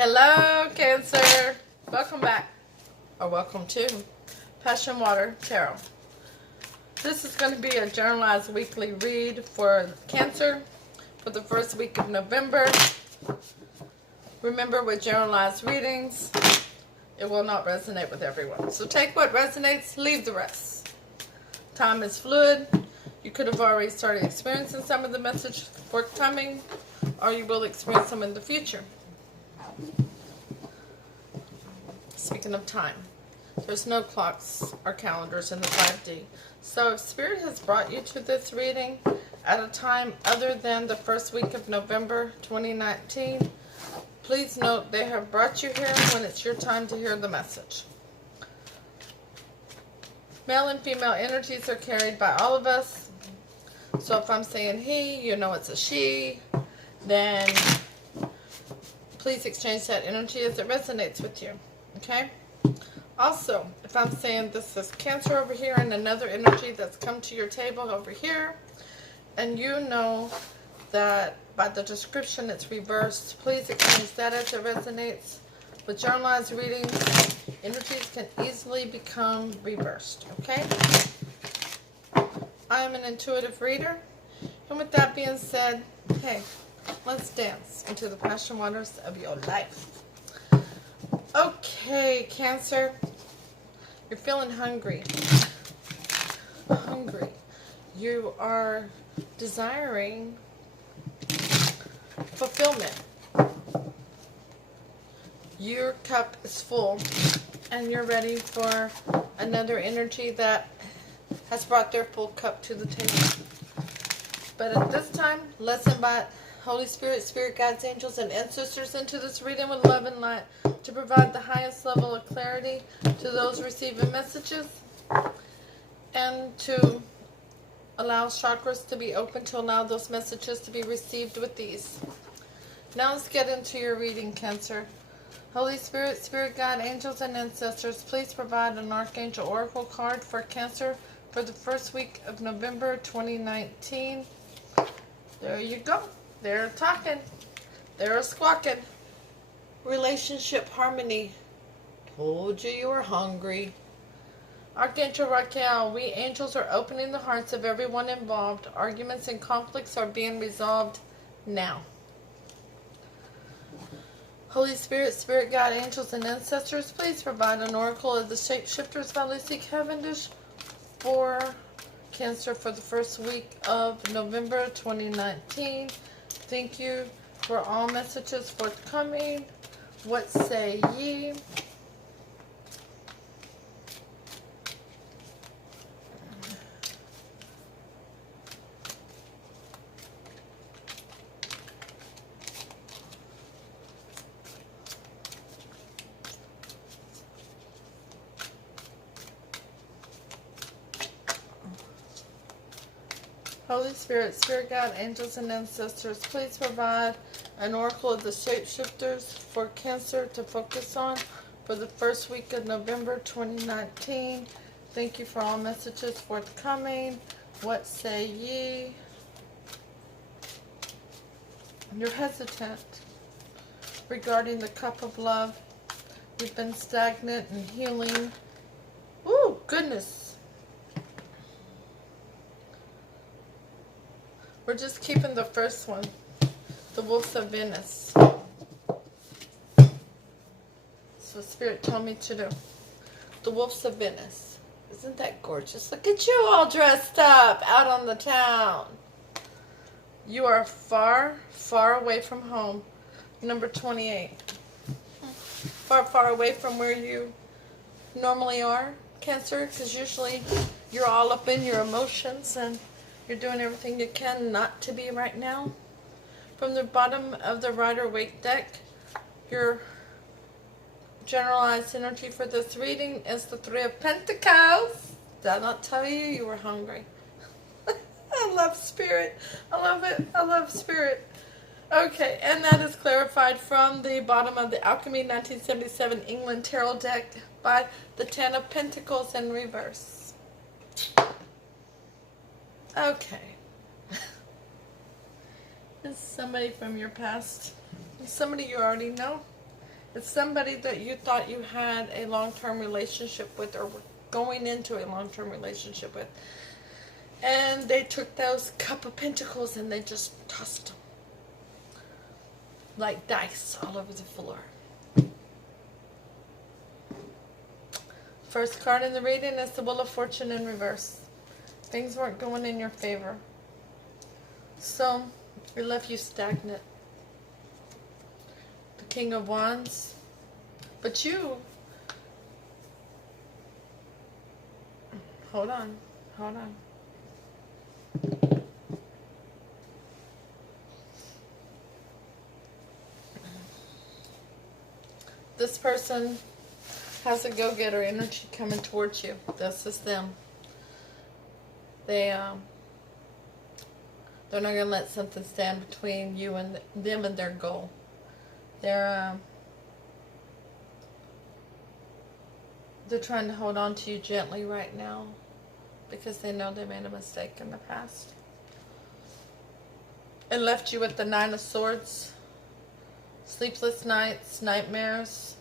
Hello, Cancer. Welcome back, or welcome to Passion Water Tarot. This is going to be a generalized weekly read for Cancer for the first week of November. Remember, with generalized readings, it will not resonate with everyone. So take what resonates, leave the rest. Time is fluid. You could have already started experiencing some of the message forthcoming, or you will experience them in the future. Speaking of time, there's no clocks or calendars in the 5D. So if Spirit has brought you to this reading at a time other than the first week of November 2019, please note they have brought you here when it's your time to hear the message. Male and female energies are carried by all of us. So if I'm saying he, you know it's a she, then please exchange that energy as it resonates with you. Okay? Also, if I'm saying this is Cancer over here and another energy that's come to your table over here, and you know that by the description it's reversed, please exchange that as it resonates. With generalized readings, energies can easily become reversed. Okay? I am an intuitive reader, and with that being said, hey, let's dance into the passion waters of your life. Okay, Cancer, you're feeling hungry. Hungry. You are desiring fulfillment. Your cup is full, and you're ready for another energy that has brought their full cup to the table. But at this time, let's invite Holy Spirit, Spirit Guides, Angels, and Ancestors into this reading with love and light to provide the highest level of clarity to those receiving messages and to allow chakras to be open to allow those messages to be received with ease. Now let's get into your reading, Cancer. Holy Spirit, Spirit Guide, Angels, and Ancestors, please provide an Archangel Oracle card for Cancer for the first week of November 2019. There you go. They're talking. They're squawking. Relationship harmony. Told you you were hungry. Archangel Raquel, we angels are opening the hearts of everyone involved. Arguments and conflicts are being resolved now. Holy Spirit, Spirit Guide, Angels, and Ancestors, please provide an oracle of the Shapeshifters by Lucy Cavendish for Cancer for the first week of November 2019. Thank you for all messages forthcoming. What say ye? Holy Spirit, Spirit Guide, Angels, and Ancestors, please provide an oracle of the Shapeshifters for Cancer to focus on for the first week of November 2019. Thank you for all messages forthcoming. What say ye? You're hesitant regarding the cup of love. You've been stagnant and healing. Ooh, goodness. We're just keeping the first one, the Wolves of Venice. That's what Spirit told me to do. The Wolves of Venice. Isn't that gorgeous? Look at you all dressed up out on the town. You are far, far away from home. Number 28. Far, far away from where you normally are, Cancer, because usually you're all up in your emotions and you're doing everything you can not to be right now. From the bottom of the Rider-Waite deck, your generalized energy for this reading is the Three of Pentacles. Did I not tell you you were hungry? I love Spirit. I love it. I love Spirit. Okay, and that is clarified from the bottom of the Alchemy 1977 England Tarot deck by the Ten of Pentacles in reverse. Okay. Is somebody from your past? Somebody you already know? It's somebody that you thought you had a long-term relationship with or were going into a long-term relationship with. And they took those Cup of Pentacles and they just tossed them like dice all over the floor. First card in the reading is the Wheel of Fortune in reverse. Things weren't going in your favor. So, it left you stagnant. The King of Wands. But you... Hold on. Hold on. This person has a go-getter energy coming towards you. This is them. They're not going to let something stand between you and them and their goal. They're trying to hold on to you gently right now because they know they made a mistake in the past. It left you with the Nine of Swords. Sleepless nights, nightmares,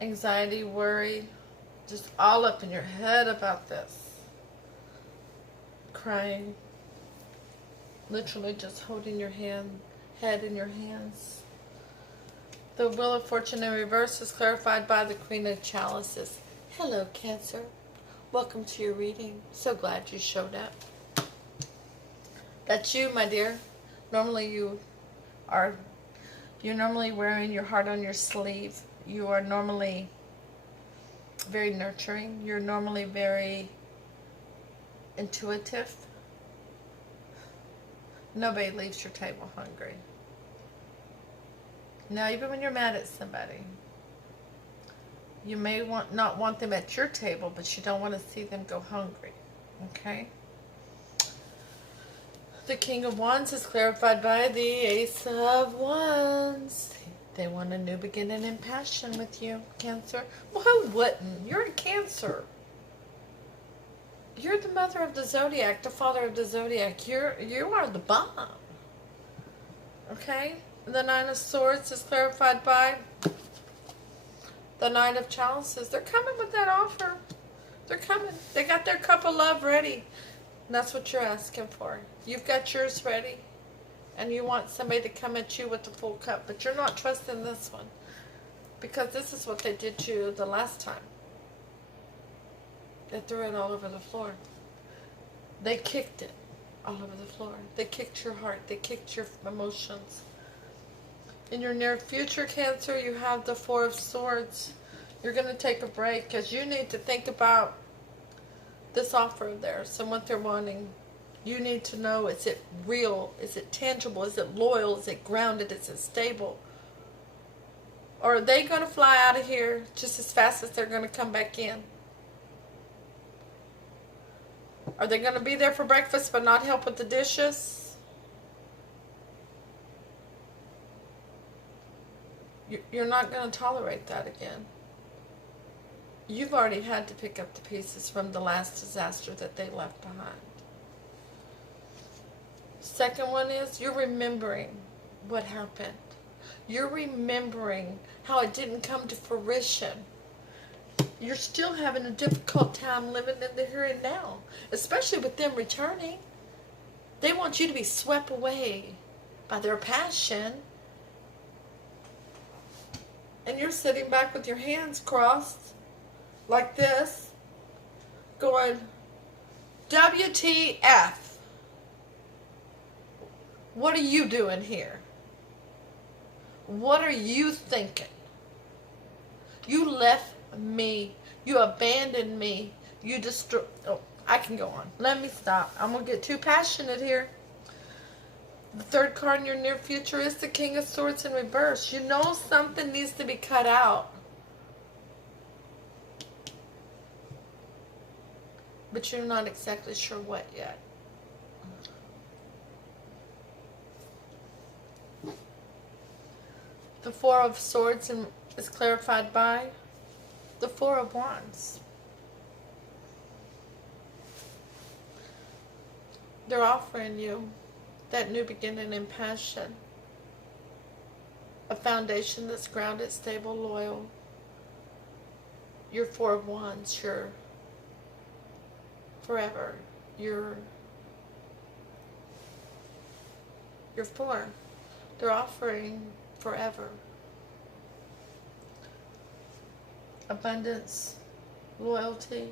anxiety, worry, just all up in your head about this. Crying. Literally just holding your head in your hands. The Wheel of Fortune in reverse is clarified by the Queen of Chalices. Hello, Cancer. Welcome to your reading. So glad you showed up. That's you, my dear. Normally you're normally wearing your heart on your sleeve. You are normally very nurturing. You're normally very intuitive. Nobody leaves your table hungry. Now, even when you're mad at somebody, you may not want them at your table, but you don't want to see them go hungry. Okay? The King of Wands is clarified by the Ace of Wands. They want a new beginning and passion with you, Cancer. Well, who wouldn't? You're a Cancer. You're the mother of the zodiac, the father of the zodiac. You are the bomb. Okay? The Nine of Swords is clarified by the Knight of Chalices. They're coming with that offer. They're coming. They got their cup of love ready. And that's what you're asking for. You've got yours ready. And you want somebody to come at you with the full cup. But you're not trusting this one. Because this is what they did to you the last time. They threw it all over the floor. They kicked it all over the floor. They kicked your heart. They kicked your emotions. In your near future, Cancer, you have the Four of Swords. You're going to take a break because you need to think about this offer of theirs and what they're wanting. You need to know, is it real? Is it tangible? Is it loyal? Is it grounded? Is it stable? Or are they going to fly out of here just as fast as they're going to come back in? Are they going to be there for breakfast but not help with the dishes? You're not going to tolerate that again. You've already had to pick up the pieces from the last disaster that they left behind. Second one is you're remembering what happened. You're remembering how it didn't come to fruition. You're still having a difficult time living in the here and now, especially with them returning. They want you to be swept away by their passion. And you're sitting back with your hands crossed like this, going, WTF? What are you doing here? What are you thinking? You left me. You abandoned me. You destroyed. Oh, I can go on. Let me stop. I'm going to get too passionate here. The third card in your near future is the King of Swords in reverse. You know something needs to be cut out. But you're not exactly sure what yet. The Four of Swords is clarified by the Four of Wands. They're offering you that new beginning and passion. a foundation that's grounded, stable, loyal. Your Four of Wands, you're forever. You're four. They're offering forever. Abundance, loyalty.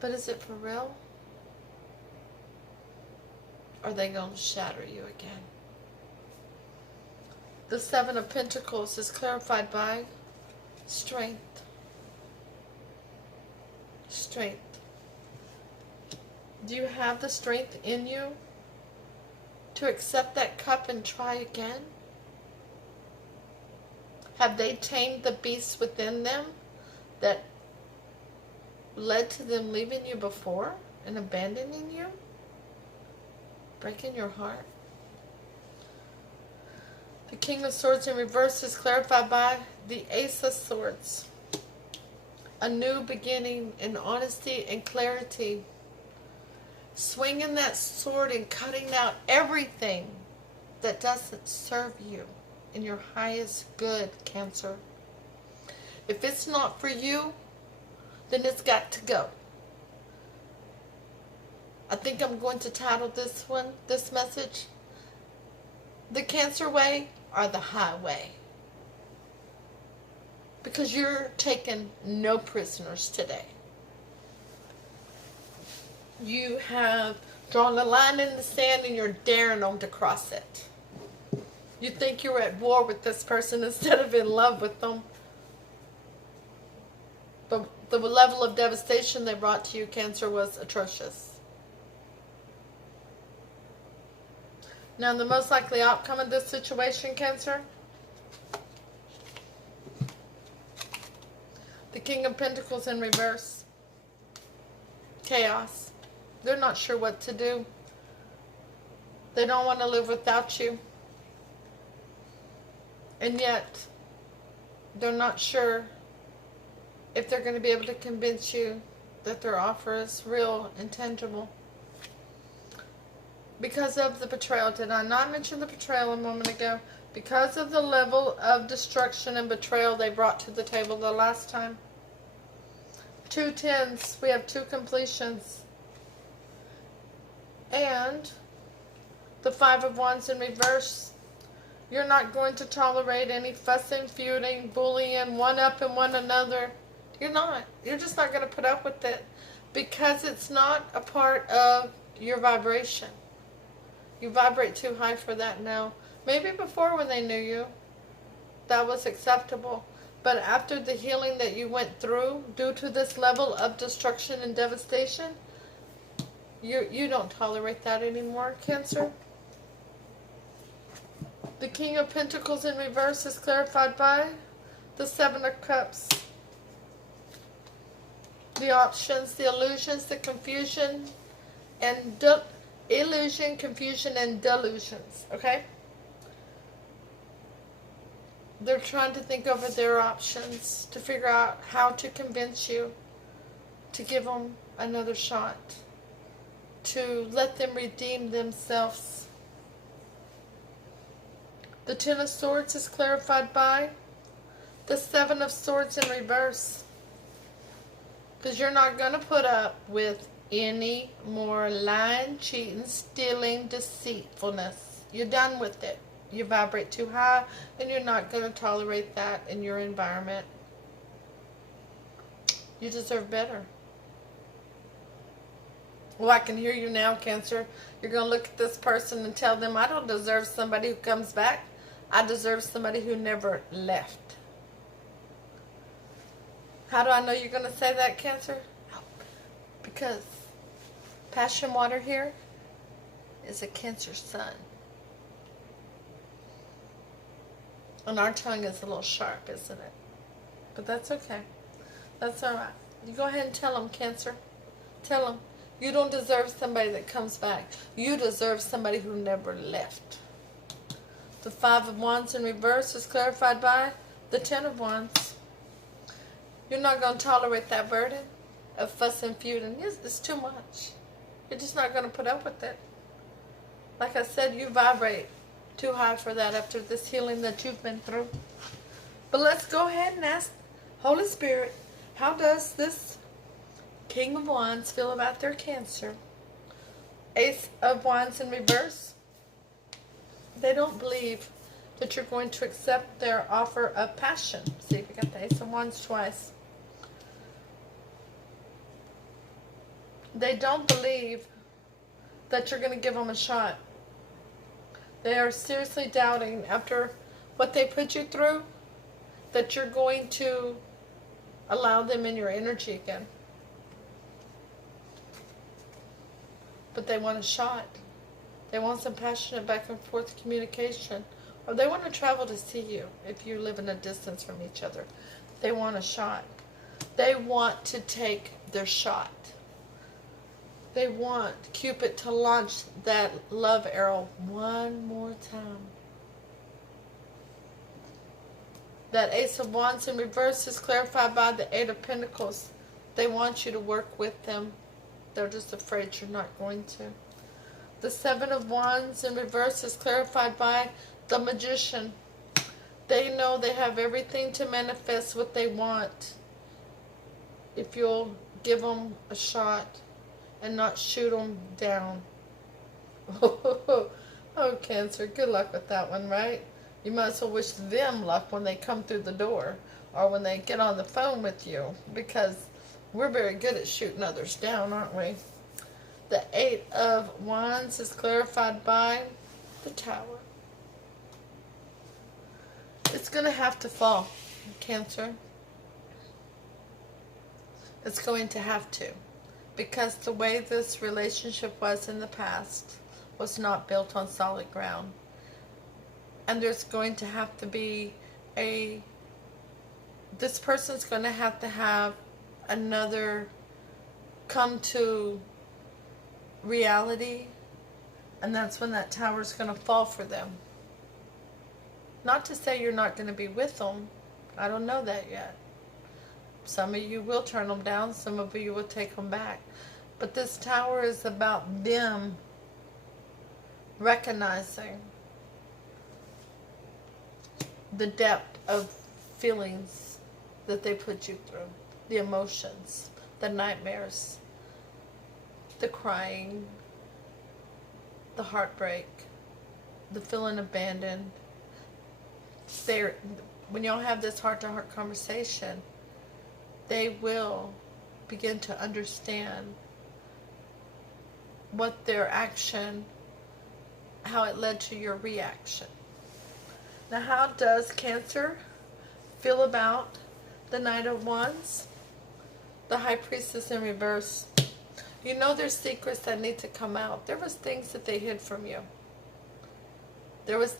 But is it for real? Or are they going to shatter you again? The Seven of Pentacles is clarified by strength. Strength. Do you have the strength in you to accept that cup and try again? Have they tamed the beasts within them that led to them leaving you before and abandoning you? Breaking your heart? The King of Swords in reverse is clarified by the Ace of Swords. A new beginning in honesty and clarity. Swinging that sword and cutting out everything that doesn't serve you in your highest good, Cancer. If it's not for you, then it's got to go. I think I'm going to title this message, The Cancer Way or the Highway. Because you're taking no prisoners today. You have drawn a line in the sand and you're daring them to cross it. You think you're at war with this person instead of in love with them. But the level of devastation they brought to you, Cancer, was atrocious. Now, the most likely outcome of this situation, Cancer, the King of Pentacles in reverse. Chaos. They're not sure what to do. They don't want to live without you. And yet, they're not sure if they're going to be able to convince you that their offer is real and tangible. Because of the betrayal. Did I not mention the betrayal a moment ago? Because of the level of destruction and betrayal they brought to the table the last time. 2 tens. We have 2 completions. And the Five of Wands in reverse. You're not going to tolerate any fussing, feuding, bullying, one-upping one another. You're not. You're just not going to put up with it. Because it's not a part of your vibration. You vibrate too high for that now. Maybe before when they knew you, that was acceptable. But after the healing that you went through, due to this level of destruction and devastation, you don't tolerate that anymore, Cancer. The King of Pentacles in reverse is clarified by the Seven of Cups. The options, the illusions, the confusion, and illusion, confusion, and delusions. Okay? They're trying to think over their options to figure out how to convince you to give them another shot, to let them redeem themselves. The Ten of Swords is clarified by the Seven of Swords in reverse. Because you're not going to put up with any more lying, cheating, stealing, deceitfulness. You're done with it. You vibrate too high, and you're not going to tolerate that in your environment. You deserve better. Well, I can hear you now, Cancer. You're going to look at this person and tell them, I don't deserve somebody who comes back. I deserve somebody who never left. How do I know you're going to say that, Cancer? Because passion water here is a Cancer sun. And our tongue is a little sharp, isn't it? But that's okay. That's all right. You go ahead and tell them, Cancer. Tell them, you don't deserve somebody that comes back. You deserve somebody who never left. The Five of Wands in reverse is clarified by the Ten of Wands. You're not going to tolerate that burden of fuss and feuding. It's too much. You're just not going to put up with it. Like I said, you vibrate too high for that after this healing that you've been through. But let's go ahead and ask Holy Spirit, how does this King of Wands feel about their Cancer? Ace of Wands in reverse. They don't believe that you're going to accept their offer of passion. See, we got the Ace of Wands twice. They don't believe that you're going to give them a shot. They are seriously doubting after what they put you through that you're going to allow them in your energy again. But they want a shot. They want some passionate back and forth communication. Or they want to travel to see you if you live in a distance from each other. They want a shot. They want to take their shot. They want Cupid to launch that love arrow one more time. That Ace of Wands in reverse is clarified by the Eight of Pentacles. They want you to work with them. They're just afraid you're not going to. The Seven of Wands in reverse is clarified by the Magician. They know they have everything to manifest what they want if you'll give them a shot and not shoot them down. Oh, Cancer, good luck with that one, right? You might as well wish them luck when they come through the door or when they get on the phone with you, because we're very good at shooting others down, aren't we? The Eight of Wands is clarified by the Tower. It's going to have to fall, Cancer. It's going to have to. Because the way this relationship was in the past was not built on solid ground. And there's going to have to be this person's going to have another come to reality, and that's when that tower's going to fall for them. Not to say you're not going to be with them. I don't know that yet. Some of you will turn them down, some of you will take them back. But this tower is about them recognizing the depth of feelings that they put you through. The emotions, the nightmares, the crying, the heartbreak, the feeling abandoned. When y'all have this heart-to-heart conversation, they will begin to understand what their action, how it led to your reaction. Now, how does Cancer feel about the Knight of Wands? The High Priestess in reverse. You know there's secrets that need to come out. There was things that they hid from you. There was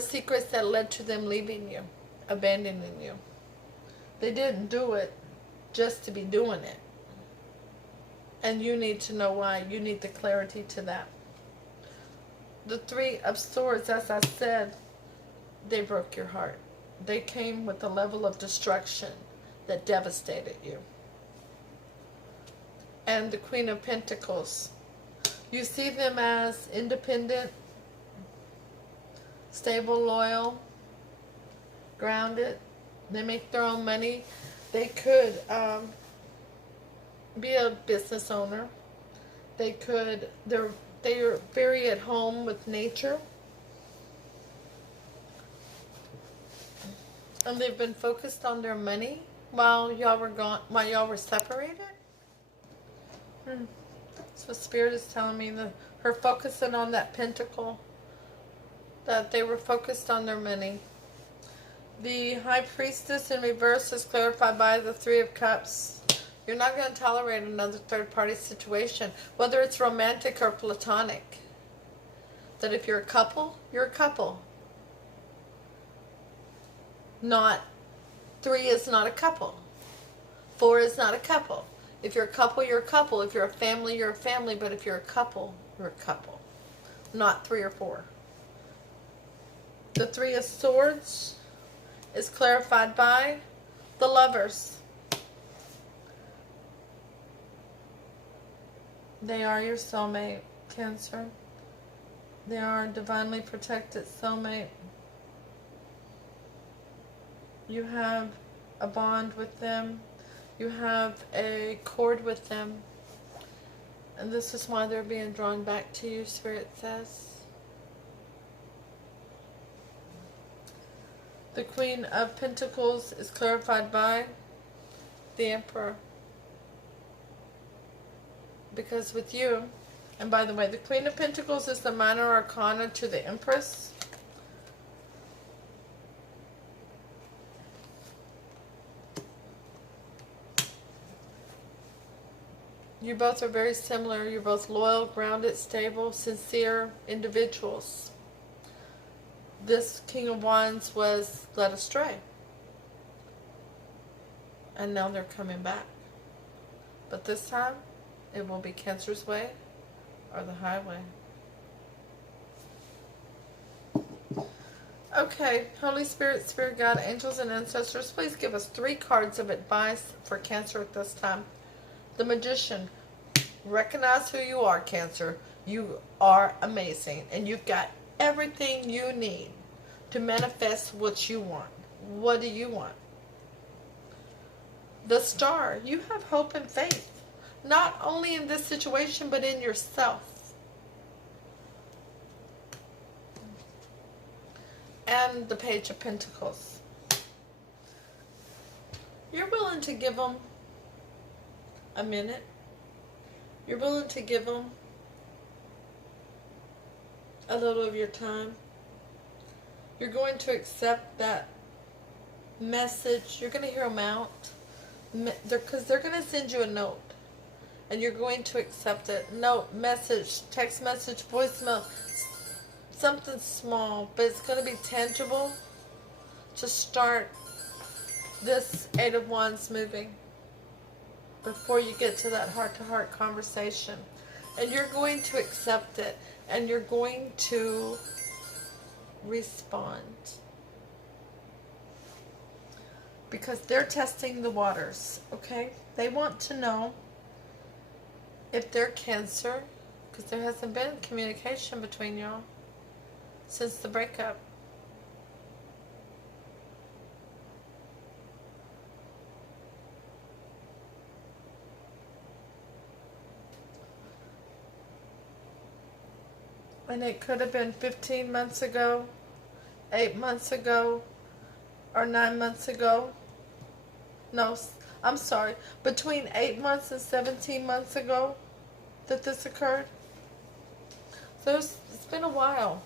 secrets that led to them leaving you, abandoning you. They didn't do it just to be doing it. And you need to know why. You need the clarity to that. The Three of Swords, as I said, they broke your heart. They came with a level of destruction that devastated you. And the Queen of Pentacles. You see them as independent, stable, loyal, grounded. They make their own money. They could be a business owner. They're very at home with nature. And they've been focused on their money while y'all were separated. So Spirit is telling me that her focusing on that pentacle, that they were focused on their money. The High Priestess in reverse is clarified by the Three of Cups. You're not going to tolerate another third-party situation, whether it's romantic or platonic. That if you're a couple, you're a couple. Three is not a couple. 4 is not a couple. If you're a couple, you're a couple. If you're a family, you're a family. But if you're a couple, you're a couple. Not 3 or 4. The Three of Swords is clarified by the Lovers. They are your soulmate, Cancer. They are divinely protected soulmate. You have a bond with them. You have a cord with them. And this is why they're being drawn back to you, Spirit says. The Queen of Pentacles is clarified by the Emperor. Because with you, and by the way, the Queen of Pentacles is the minor arcana to the Empress. You both are very similar. You're both loyal, grounded, stable, sincere individuals. This King of Wands was led astray. And now they're coming back. But this time, it will be Cancer's way or the highway. Okay, Holy Spirit, Spirit God, angels and ancestors, please give us 3 cards of advice for Cancer at this time. The Magician. Recognize who you are, Cancer. You are amazing, and you've got everything you need to manifest what you want. What do you want? The Star. You have hope and faith, not only in this situation, but in yourself. And the Page of Pentacles. You're willing to give them a minute. You're willing to give them a little of your time. You're going to accept that message. You're going to hear them out. Because they're going to send you a note. And you're going to accept it. Note, message, text message, voicemail. Something small. But it's going to be tangible to start this 8 of Wands moving. Before you get to that heart-to-heart conversation. And you're going to accept it. And you're going to respond. Because they're testing the waters, okay? They want to know if they're Cancer. Because there hasn't been communication between y'all since the breakup. And it could have been 15 months ago, 8 months ago, or 9 months ago. No, I'm sorry. Between 8 months and 17 months ago that this occurred. So it's been a while.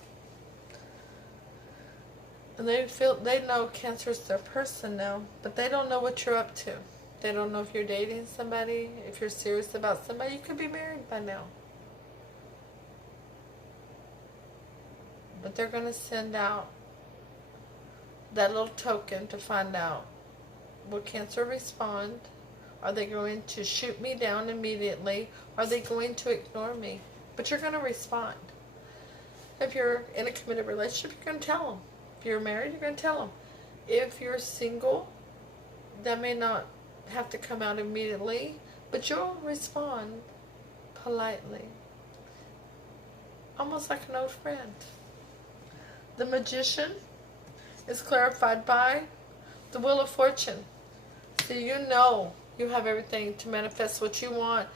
And they know Cancer's their person now, but they don't know what you're up to. They don't know if you're dating somebody, if you're serious about somebody. You could be married by now. But they're going to send out that little token to find out, will Cancer respond? Are they going to shoot me down immediately? Are they going to ignore me? But you're going to respond. If you're in a committed relationship, you're going to tell them. If you're married, you're going to tell them. If you're single, that may not have to come out immediately, but you'll respond politely. Almost like an old friend. The Magician is clarified by the Wheel of Fortune. So you know you have everything to manifest what you want,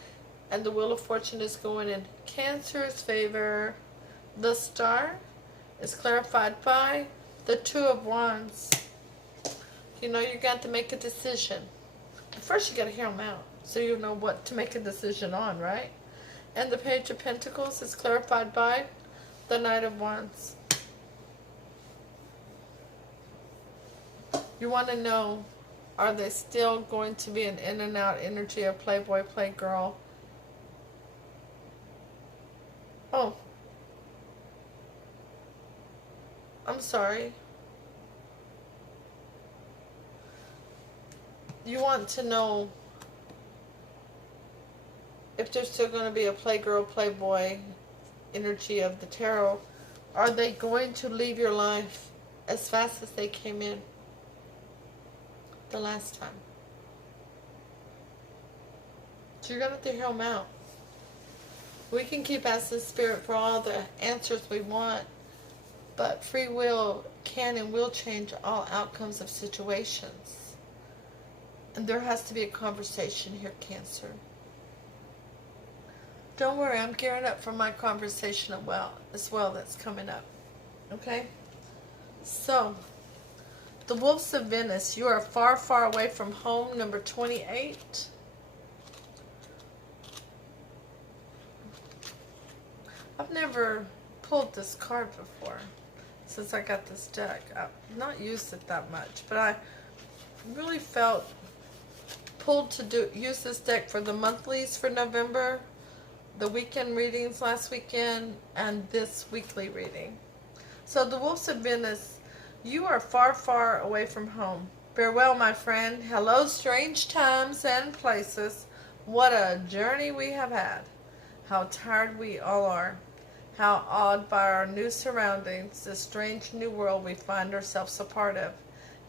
and the Wheel of Fortune is going in Cancer's favor. The Star is clarified by the 2 of Wands. You know you got to make a decision. But first you got to hear them out so you know what to make a decision on, right? And the Page of Pentacles is clarified by the Knight of Wands. You want to know, are they still going to be an in and out energy of playboy, playgirl? Oh. I'm sorry. You want to know if there's still going to be a playgirl, playboy energy of the tarot. Are they going to leave your life as fast as they came in the last time? So you're going to have to hear them out. We can keep asking Spirit for all the answers we want, but free will can and will change all outcomes of situations. And there has to be a conversation here, Cancer. Don't worry, I'm gearing up for my conversation as well that's coming up. Okay? So, the Wolves of Venice, you are far, far away from home, number 28. I've never pulled this card before since I got this deck. I've not used it that much, but I really felt pulled to use this deck for the monthlies for November, the weekend readings last weekend, and this weekly reading. So the Wolves of Venice, you are far, far away from home. Farewell, my friend. Hello, strange times and places. What a journey we have had. How tired we all are. How awed by our new surroundings, this strange new world we find ourselves a part of.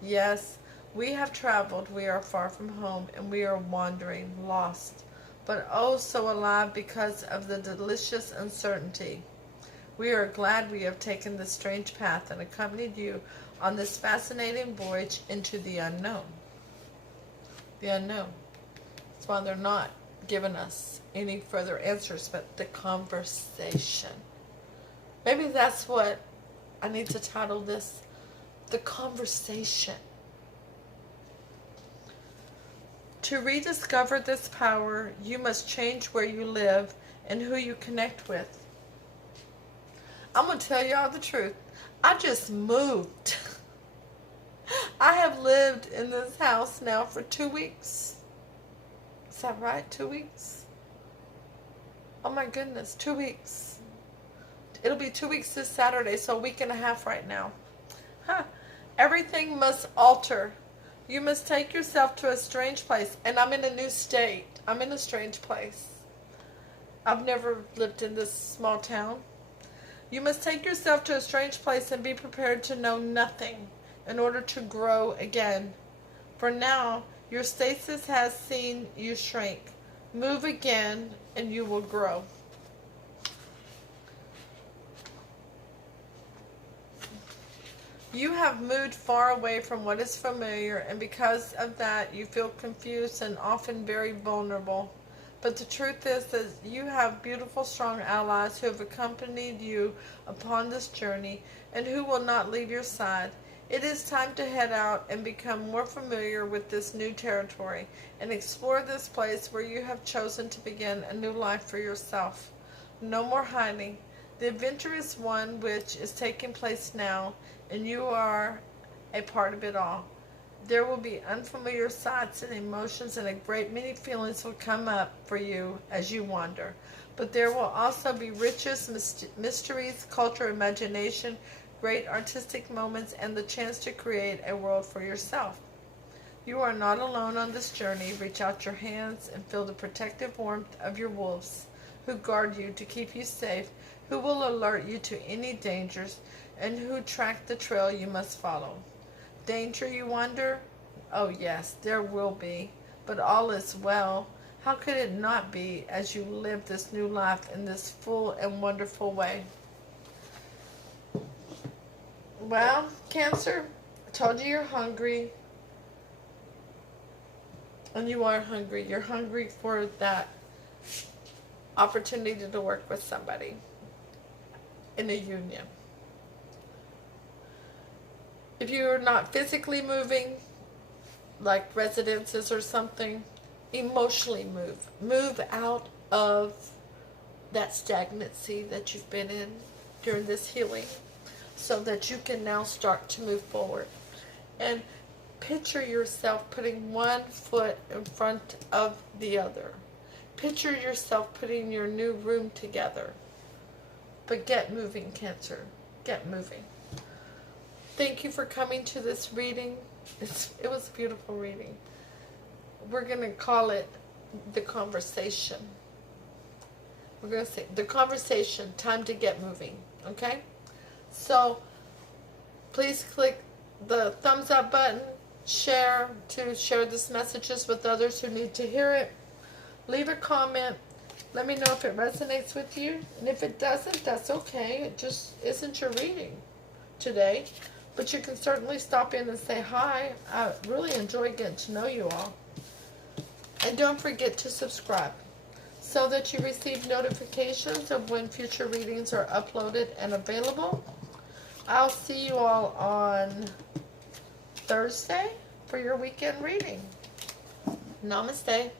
Yes, we have traveled, we are far from home, and we are wandering, lost, but oh so alive because of the delicious uncertainty. We are glad we have taken this strange path and accompanied you on this fascinating voyage into the unknown. The unknown. That's why they're not giving us any further answers, but the conversation. Maybe that's what I need to title this, The Conversation. To rediscover this power, you must change where you live and who you connect with. I'm going to tell y'all the truth. I just moved. I have lived in this house now for 2 weeks. Is that right? 2 weeks? Oh my goodness, 2 weeks. It'll be 2 weeks this Saturday, so a week and a half right now. Everything must alter. You must take yourself to a strange place. And I'm in a new state. I'm in a strange place. I've never lived in this small town. You must take yourself to a strange place and be prepared to know nothing in order to grow again. For now, your stasis has seen you shrink. Move again and you will grow. You have moved far away from what is familiar, and because of that, you feel confused and often very vulnerable. But the truth is that you have beautiful, strong allies who have accompanied you upon this journey and who will not leave your side. It is time to head out and become more familiar with this new territory and explore this place where you have chosen to begin a new life for yourself. No more hiding. The adventure is one which is taking place now, and you are a part of it all. There will be unfamiliar sights and emotions, and a great many feelings will come up for you as you wander. But there will also be riches, mysteries, culture, imagination, great artistic moments, and the chance to create a world for yourself. You are not alone on this journey. Reach out your hands and feel the protective warmth of your wolves, who guard you to keep you safe, who will alert you to any dangers, and who track the trail you must follow. Danger, you wonder? Oh yes, there will be, but all is well. How could it not be as you live this new life in this full and wonderful way? Well, Cancer, I told you you're hungry, and you are hungry. You're hungry for that opportunity to work with somebody in a union. If you're not physically moving, like residences or something, emotionally move. Move out of that stagnancy that you've been in during this healing so that you can now start to move forward. And picture yourself putting one foot in front of the other. Picture yourself putting your new room together. But get moving, Cancer. Get moving. Thank you for coming to this reading. It was a beautiful reading. We're going to call it The Conversation. We're going to say The Conversation, time to get moving. Okay? So, please click the thumbs up button, share this messages with others who need to hear it. Leave a comment. Let me know if it resonates with you. And if it doesn't, that's okay. It just isn't your reading today. But you can certainly stop in and say hi. I really enjoy getting to know you all. And don't forget to subscribe so that you receive notifications of when future readings are uploaded and available. I'll see you all on Thursday for your weekend reading. Namaste.